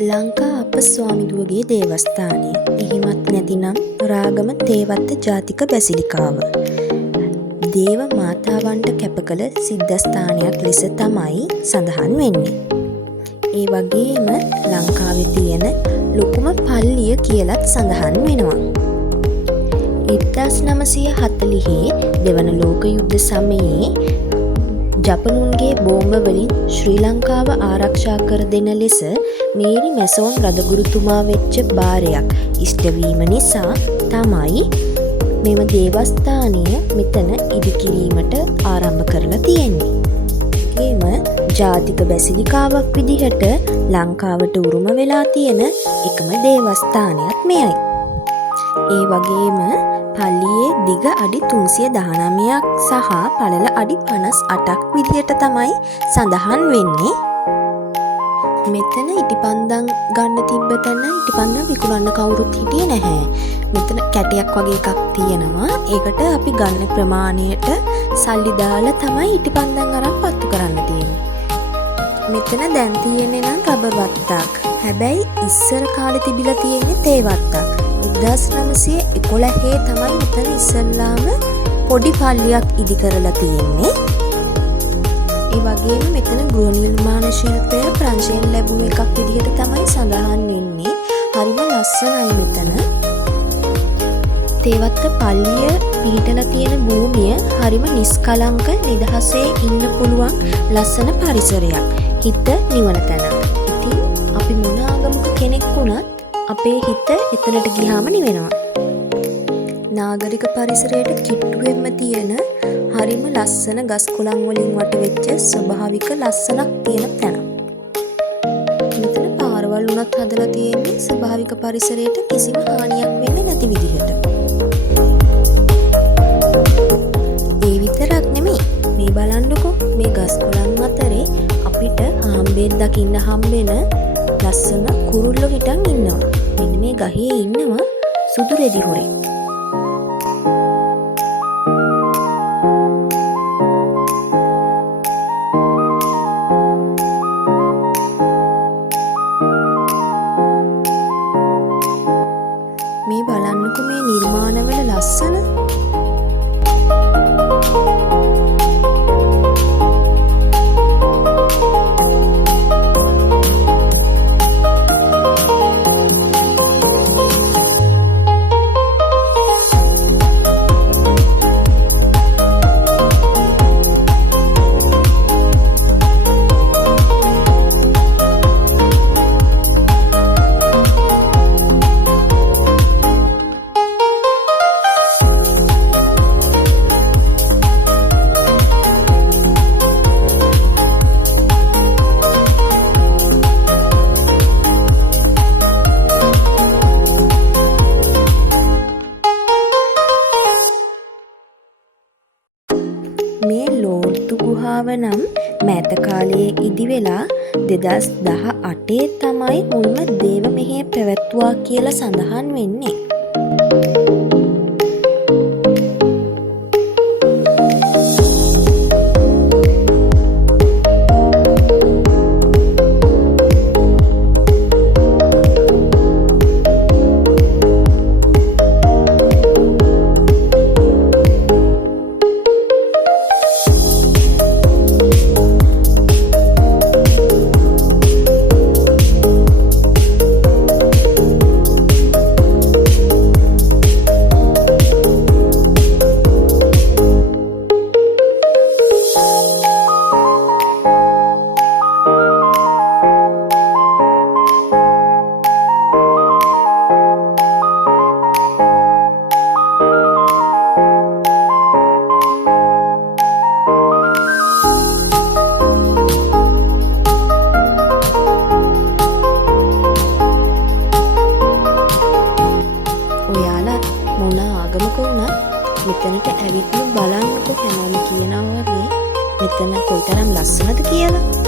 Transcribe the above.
ලංකා අප ස්වාමිදුවගේ දේවස්ථානය. එහෙමත් නැතිනම් රාගම තේවත්ත ජාතික බැසිලිකාව. දේව මාතාවන්ට කැප කළ සිද්ධස්ථානයක් ලෙස තමයි සඳහන් වෙන්නේ. ඒ වගේම ලංකාවේ තියෙන ලොකුම පල්ලිය කියලත් සඳහන් වෙනවා. 1940 දෙවන ලෝක යුද්ධ සමයේ ජපනුන්ගේ බෝම්බ වලින් ශ්‍රී ලංකාව ආරක්ෂා කර දෙන ලෙස මේරි මැසෝන් රදගුරුතුමා වෙච්ච භාරයක් ඉෂ්ට වීම නිසා තමයි මෙම දේවස්ථානය මෙතන ඉදිකිරීමට ආරම්භ කරලා තියෙන්නේ. ඒම ජාතික බැසිලිකාවක් විදිහට ලංකාවට උරුම වෙලා තියෙන එකම දේවස්ථානයක් මෙයයි. ඒ වගේම පල්ලියේ දිග අඩි 319ක් සහ පළල අඩි 58ක් විදිහට තමයි සඳහන් වෙන්නේ. මෙතන ඉටිපන්දම් ගන්න තිබ්බ තැන ඉටිපන්දම් විකුණන්න කවුරුත් හිටියේ නැහැ. මෙතන කැටයක් වගේ එකක් තියෙනවා. ඒකට අපි ගන්න ප්‍රමාණයට සල්ලි දාලා තමයි ඉටිපන්දම් අරන් පත්තු කරන්න තියෙන්නේ. මෙතන දැන් තියෙන්නේ නම් රබර් වත්තක්. හැබැයි ඉස්සර කාලේ තිබිලා තියෙන්නේ තේ වත්තක්. 1911 තමයි මෙතන ඉස්සල්ලාම පොඩි පල්ලියක් ඉදි කරලා තියෙන්නේ. ඒ වගේම මෙතන ගෘහ නිර්මාණ ශිල්පය ප්‍රංශයෙන් ලැබුණ එකක් විදිහට තමයි සඳහන් වෙන්නේ. හරිම ලස්සනයි මෙතන. තේවත්ත පල්ලිය පිහිටලා තියෙන භූමිය හරිම නිස්කලංක නිදහසේ ඉන්න පුළුවන් ලස්සන පරිසරයක්. හිත නිවන තැනක්. ඉතින් අපි මොන ආගමක කෙනෙක් වුණත් අපේ හිත එතනට ගියාම නිවෙනවා. නාගරික පරිසරයට කිට්ටුවෙන්ම තියෙන හරිම ලස්සන ගස් කොළන් වලින් වට වෙච්ච ස්වභාවික ලස්සනක් තියෙන තැන. මෙතන පාරවල් උනත් හදලා තියෙන්නේ ස්වභාවික පරිසරයට කිසිම හානියක් වෙන්නේ නැති විදිහට. ඒ විතරක් නෙමෙයි. මේ බලන්නකෝ මේ ගස් කොළන් අතරේ අපිට ආම්බෙන් දකින්න හම්බෙන ලස්සන කුරුල්ලෝ හිටන් ඉන්නවා. මෙන්න මේ ගහේ ඉන්නවා සුදු රෙදි හොරෙක්. මේ බලන්නකෝ මේ නිර්මාණවල ලස්සන. මේ ලෝර්තු ගුහාව නම් මෑත කාලයේ ඉදි වෙලා 2018 තමයි මුල්ම දේව මෙහෙය පැවැත්වුවා කියලා සඳහන් වෙන්නේ. මොන ආගමක වුණත් මෙතනට ඇවිත්ම බලන්නකො හැමෝම කියනවා වගේ මෙතන කොයිතරම් ලස්සනද කියලා.